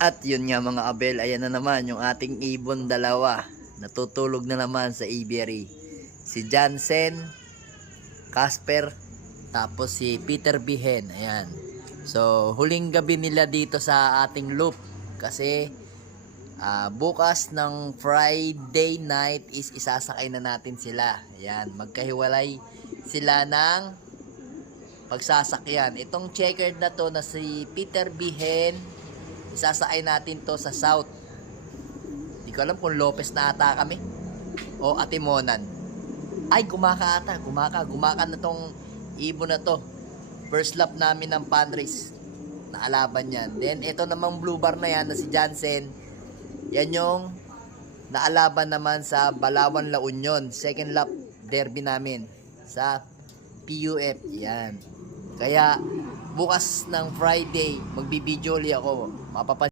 At yun nga mga abel, ayan na naman yung ating ibon dalawa. Natutulog na naman sa aviary. Si Jansen, Casper, tapos si Peter Bihen. Ayan. So, huling gabi nila dito sa ating loop. Kasi, bukas ng Friday night is isasakay na natin sila. Ayan. Magkahiwalay sila ng pagsasakyan. Itong checkered na to na si Peter Bihen, isasakay natin to sa south. Hindi ko alam kung Lopez na ata kami o Atimonan. Ay, gumaka na tong ibon na to. First lap namin ng Panrace. Naalaban yan. Then, ito namang blue bar na yan na si Jansen. Yan yung naalaban naman sa Balawan La Union. Second lap derby namin sa PUF. Yan. Kaya, bukas ng Friday, magbibideo ulit ako. Mapapansin